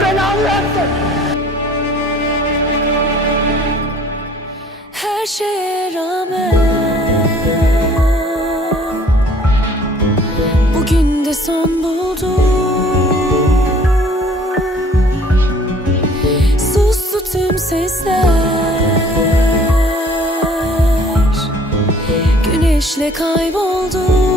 belanı versin. Her şeye rağmen Bugün de son buldu Sustu tüm sesler. Güneşle kayboldu